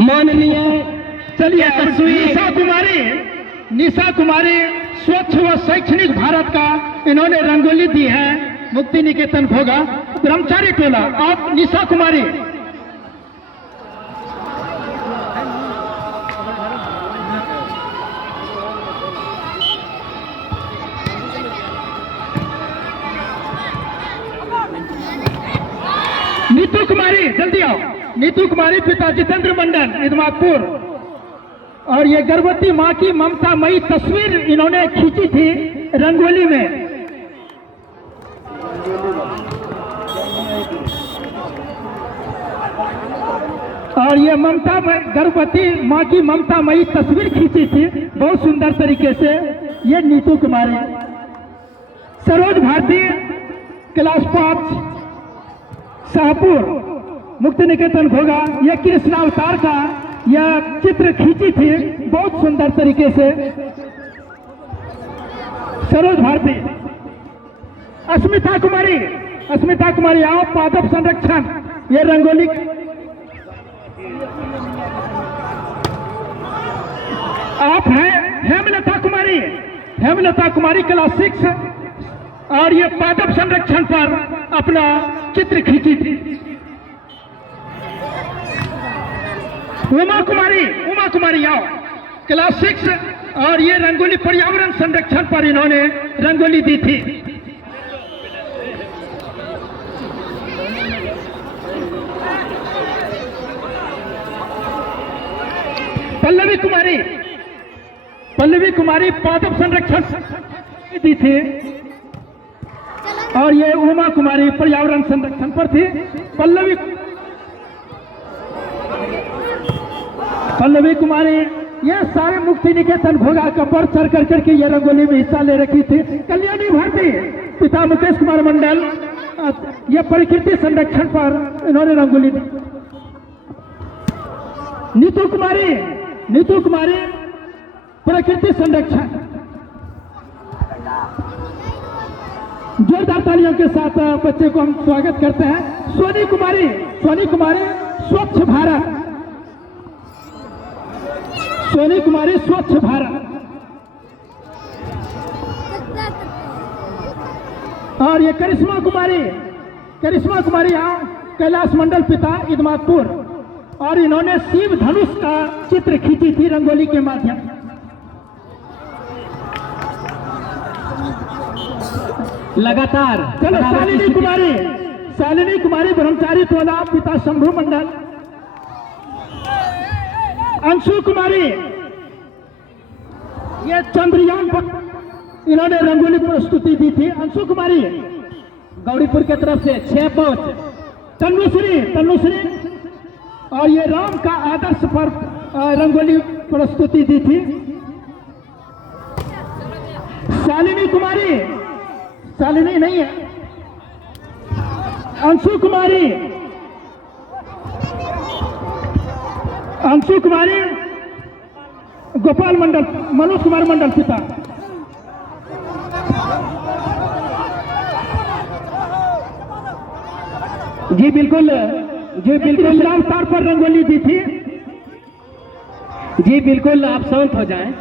माननीय चलिए तस्वीर निशा कुमारी स्वच्छ व शैक्षणिक भारत का इन्होंने रंगोली दी है। मुक्ति निकेतन भोगा ब्रह्मचारी टोला। आप निशा कुमारी नीतू कुमारी जल्दी आओ। नीतू कुमारी पिता जितेंद्र मंडल इदमापुर। और ये गर्भवती माँ की ममता मई तस्वीर इन्होंने खींची थी रंगोली में। और ये गर्भवती माँ की ममता मई तस्वीर खींची थी बहुत सुंदर तरीके से। ये नीतू कुमारी। सरोज भारती क्लास 5 शाहपुर मुक्ति निकेतन भोगा। यह कृष्ण अवतार का यह चित्र खींची थी बहुत सुंदर तरीके से। सरोज भारती। अस्मिता कुमारी आओ। पादप संरक्षण ये रंगोली। आप हैं हेमलता कुमारी क्लास 6 और ये पादप संरक्षण पर अपना चित्र खींची थी। उमा कुमारी आओ क्लास 6 और ये रंगोली पर्यावरण संरक्षण पर इन्होंने रंगोली दी थी। पल्लवी कुमारी पादप संरक्षण दी थी और ये उमा कुमारी पर्यावरण संरक्षण पर थी। पल्लवी कुमारी ये सारे मुक्ति निकेतन भोगा का बढ़ चढ़ करके ये रंगोली में हिस्सा ले रखी थी। कल्याणी भारती पिता मुकेश कुमार मंडल ये प्रकृति संरक्षण पर इन्होंने रंगोली दी। नीतू कुमारी प्रकृति संरक्षण। जोरदार तालियों के साथ बच्चे को हम स्वागत करते हैं। सोनी कुमारी स्वच्छ भारत। और ये करिश्मा कुमारी आओ कैलाश मंडल पिता इदमापुर। और इन्होंने शिव धनुष का चित्र खींची थी रंगोली के माध्यम। लगातार चलो शालिनी कुमारी ब्रह्मचारी टोला पिता शंभु मंडल। अंशु कुमारी ये चंद्रयान पर इन्होंने रंगोली प्रस्तुति दी थी। अंशु कुमारी गौरीपुर की तरफ से 6 पहुंच। तनुश्री और ये राम का आदर्श पर रंगोली प्रस्तुति दी थी। शालिनी नहीं है। अंशु कुमारी गोपाल मंडल मनोज कुमार मंडल पिता। जी बिल्कुल अवतार पर रंगोली दी थी। जी बिल्कुल आप शांत हो जाएं।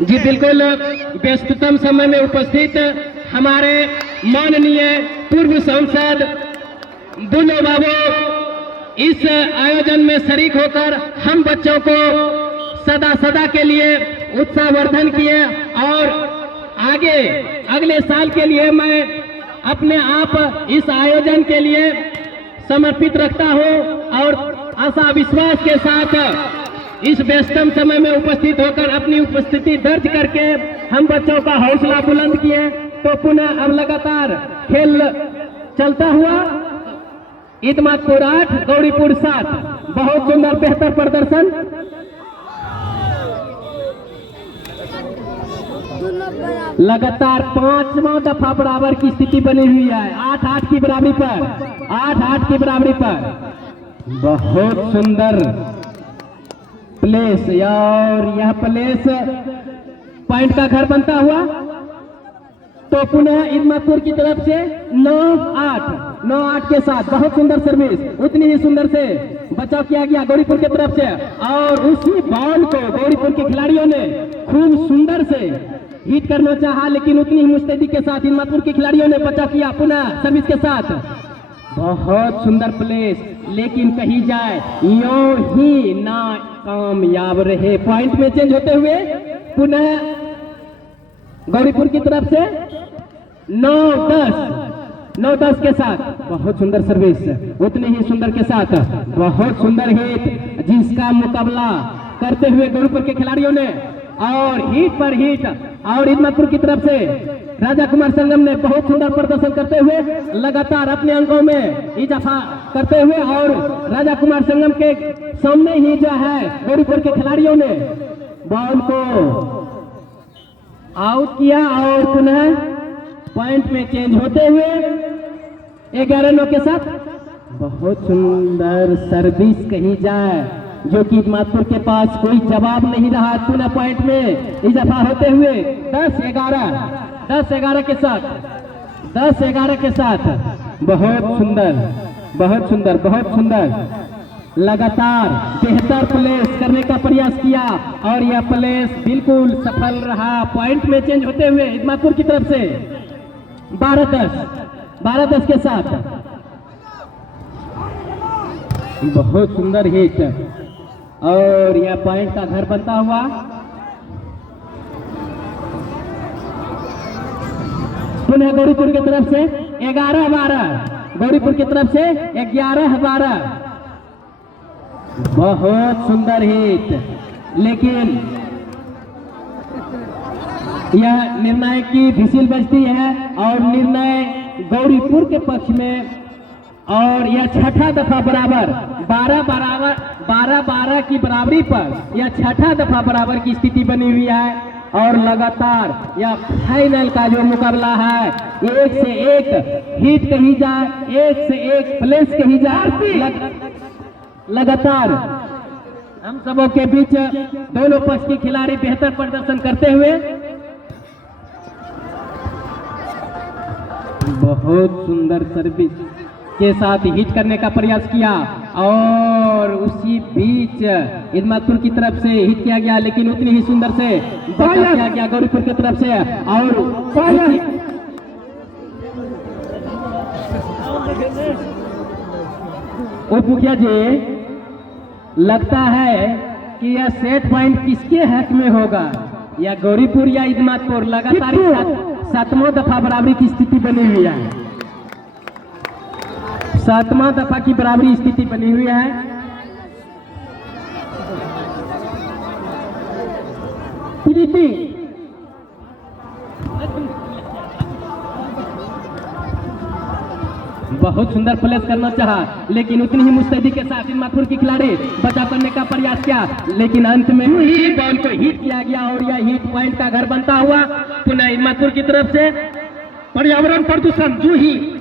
जी बिल्कुल व्यस्ततम समय में उपस्थित हमारे माननीय पूर्व सांसद बुल्लो बाबू इस आयोजन में शरीक होकर हम बच्चों को सदा के लिए उत्साहवर्धन किए। और आगे अगले साल के लिए मैं अपने आप इस आयोजन के लिए समर्पित रखता हूं और आशा विश्वास के साथ इस व्यस्तम समय में उपस्थित होकर अपनी उपस्थिति दर्ज करके हम बच्चों का हौसला बुलंद किए। तो पुनः अब लगातार खेल चलता हुआ ईदमातपुर 8 गौरीपुर 7। बहुत सुंदर बेहतर प्रदर्शन। लगातार 5वां दफा बराबर की स्थिति बनी हुई है। 8-8 की बराबरी पर, 8-8 की बराबरी पर। बहुत सुंदर प्लेस, और यह प्लेस पॉइंट का घर बनता हुआ। तो पुनः ईदमातपुर की तरफ से 9-8 के साथ बहुत सुंदर सर्विस, उतनी ही सुंदर से बचाव किया गया गौरीपुर की तरफ से, और उसी बॉल को गौरीपुर के खिलाड़ियों ने खूब सुंदर से हिट करना चाहा, लेकिन उतनी ही मुस्तैदी के साथ ईदमातपुर के खिलाड़ियों ने बचाव किया पुनः सर्विस के साथ। बहुत सुंदर प्लेस, लेकिन कही जाए यूं ही ना कामयाब रहे। पॉइंट में चेंज होते हुए पुनः गौरीपुर की तरफ से 9-10 के साथ बहुत सुंदर सर्विस, उतने ही सुंदर के साथ बहुत सुंदर हिट, जिसका मुकाबला करते हुए गौरीपुर के खिलाड़ियों ने, और हिट पर हिट। और ईदमातपुर की तरफ से राजा कुमार संगम ने बहुत सुंदर प्रदर्शन करते हुए लगातार अपने अंकों में इजाफा करते हुए, और राजा कुमार संगम के सामने ही जो है गौरीपुर के खिलाड़ियों ने बॉल को आउट किया, और पुनः पॉइंट में चेंज होते हुए 11-9 के साथ बहुत सुंदर सर्विस कही जाए, जो कि ईदमातपुर के पास कोई जवाब नहीं रहा। पुनः पॉइंट में इजाफा होते हुए 10-11 के साथ, 10-11 के साथ बहुत सुंदर, बहुत सुंदर, बहुत सुंदर लगातार बेहतर प्लेस करने का प्रयास किया, और यह प्लेस बिल्कुल सफल रहा। पॉइंट में चेंज होते हुए ईदमातपुर की तरफ से 12-10 के साथ बहुत सुंदर हिट, और यह पॉइंट का घर बनता हुआ। पुनः गौरीपुर की तरफ से 11-12, गौरीपुर की तरफ से 11-12। बहुत सुंदर हिट, लेकिन यह निर्णय की विसिल बजती है, और निर्णय गौरीपुर के पक्ष में, और यह छठा दफा बराबर 12-12 की बराबरी पर यह छठा दफा बराबर की स्थिति बनी हुई है। और लगातार यह फाइनल का जो मुकाबला है, एक से एक हिट कही जाए, एक से एक प्लेस कही जाए, लगातार हम सबों के बीच दोनों पक्ष के खिलाड़ी बेहतर प्रदर्शन करते हुए बहुत सुंदर सर्विस के साथ हिट करने का प्रयास किया, और उसी बीच ईदमातपुर की तरफ से हिट किया गया, लेकिन उतनी ही सुंदर से बचाव किया गया गौरीपुर की तरफ से। और उप मुखिया जी, लगता है कि यह सेट पॉइंट किसके हक में होगा, या गौरीपुर या ईदमातपुर? लगातार 7वां दफा बराबरी की स्थिति बनी हुई है, 7वां दफा की बराबरी स्थिति बनी हुई है। प्रीति बहुत सुंदर प्लेस करना चाहा, लेकिन उतनी ही मुस्तैदी के साथ ईदमातपुर की खिलाड़ी बचाव करने का प्रयास किया, लेकिन अंत में ही बॉल को हिट किया गया, और यह हिट पॉइंट का घर बनता हुआ पुनः ईदमातपुर की तरफ से। पर्यावरण प्रदूषण जूही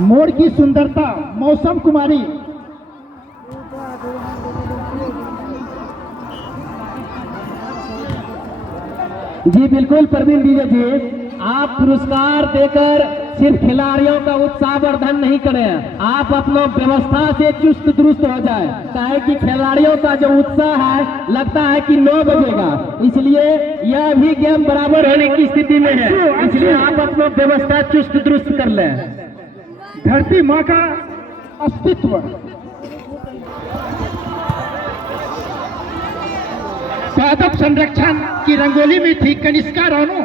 मोर की सुंदरता मौसम कुमारी। जी बिल्कुल प्रवीण विजय जी, आप पुरस्कार देकर सिर्फ खिलाड़ियों का उत्साह वर्धन नहीं करें, आप अपना व्यवस्था से चुस्त दुरुस्त हो जाए। काहे कि खिलाड़ियों का जो उत्साह है लगता है कि 9 बजेगा, इसलिए यह भी गेम बराबर होने की स्थिति में है, इसलिए आप अपना व्यवस्था चुस्त दुरुस्त कर लें। धरती माँ का अस्तित्व, पादप संरक्षण की रंगोली में थी कनिष्का रानो।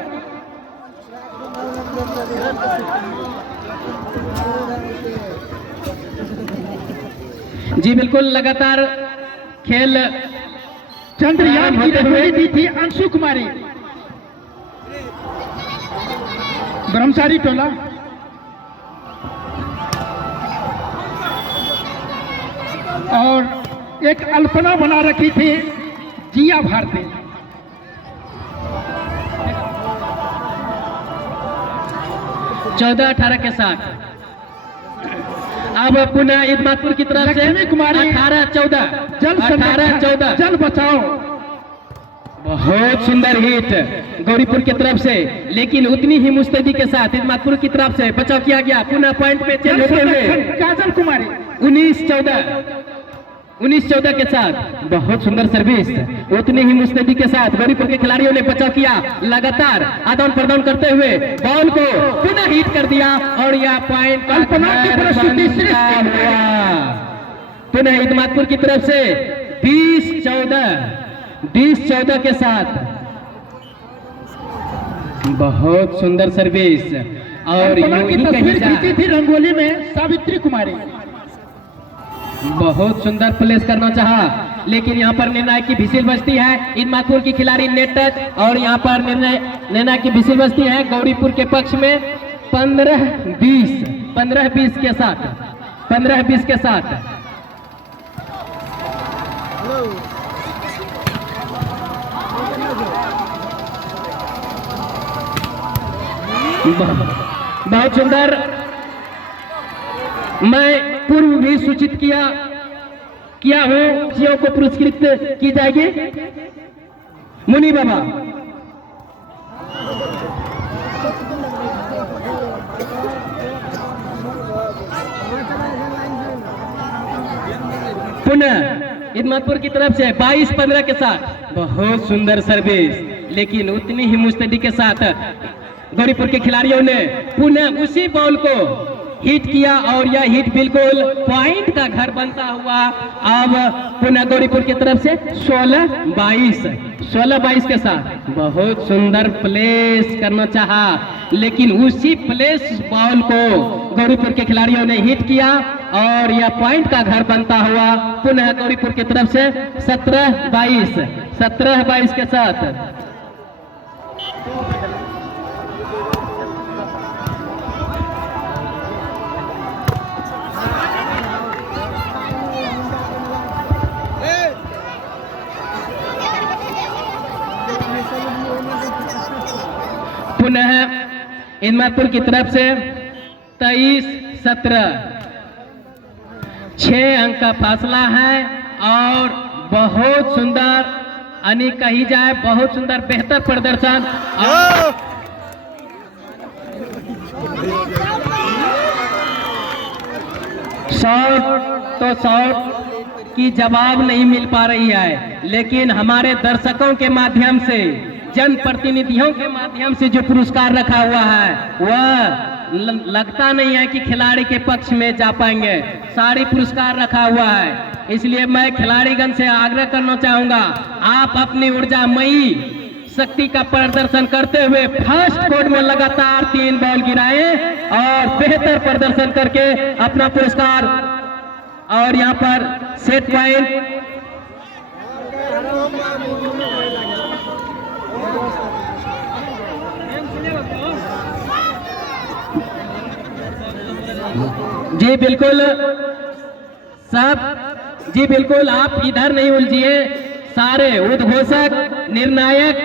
जी बिल्कुल, लगातार खेल चंद्रयान की रखवाली दी थी अंशु कुमारी, ब्रह्मचारी टोला। और एक अल्पना बना रखी थी जिया भारती। चौदह 18 के साथ अब पुनः इदमातपुर की तरफ से लक्ष्मी कुमारी 18-14 जल 18-14 जल बचाओ। बहुत सुंदर हिट गौरीपुर की तरफ से, लेकिन उतनी ही मुस्तैदी के साथ इदमातपुर की तरफ से बचाव किया गया। पुनः पॉइंट पे चेंज होते हुए काजल कुमारी 19-14 के साथ बहुत सुंदर सर्विस, उतनी ही मुस्तैदी के साथ गौरीपुर के खिलाड़ियों ने बचाव किया। लगातार आदान प्रदान करते हुए बॉल को पुनः हिट कर दिया और यह पॉइंट अल्पना की प्रस्तुति श्रेष्ठ हुआ। पुनः इदमातपुर की तरफ से 20-14 के साथ बहुत सुंदर सर्विस और अल्पना की यूं ही तस्वीर कहीं खींची थी रंगोली में सावित्री कुमारी। बहुत सुंदर प्लेस करना चाहा, लेकिन यहाँ पर निर्णायक की भिसिल बजती है। इदमातपुर की खिलाड़ी नेट टच और यहाँ पर निर्णायक की भिसिल बजती है गौरीपुर के पक्ष में 15-20 के साथ। बहुत सुंदर। मैं पूर्व भी सूचित किया हूं, जियो को पुरस्कृत की जाएगी। मुनि बाबा पुनः इदमातपुर की तरफ से 22-15 के साथ बहुत सुंदर सर्विस, लेकिन उतनी ही मुस्तैदी के साथ गौरीपुर के खिलाड़ियों ने पुनः उसी बॉल को हिट किया और यह हिट बिल्कुल पॉइंट का घर बनता हुआ अब पुनः गौरीपुर की तरफ से 16-22 के साथ बहुत सुंदर प्लेस करना चाहा, लेकिन उसी प्लेस बॉल को गौरीपुर के खिलाड़ियों ने हिट किया और यह पॉइंट का घर बनता हुआ पुनः गौरीपुर की तरफ से 17-22 के साथ। पुनः इदमातपुर की तरफ से 23-17 6 अंक का फासला है और बहुत सुंदर यानी कही जाए बहुत सुंदर बेहतर प्रदर्शन। शॉट की जवाब नहीं मिल पा रही है, लेकिन हमारे दर्शकों के माध्यम से, जनप्रतिनिधियों के माध्यम से जो पुरस्कार रखा हुआ है वह लगता नहीं है कि खिलाड़ी के पक्ष में जा पाएंगे। सारी पुरस्कार रखा हुआ है, इसलिए मैं खिलाड़ीगण से आग्रह करना चाहूंगा, आप अपनी ऊर्जामयी शक्ति का प्रदर्शन करते हुए फर्स्ट कोर्ट में लगातार 3 बॉल गिराएं और बेहतर प्रदर्शन करके अपना पुरस्कार और यहां पर सेट पॉइंट जी बिल्कुल साहब, जी बिल्कुल, आप इधर नहीं उलझिए। सारे उद्घोषक, निर्णायक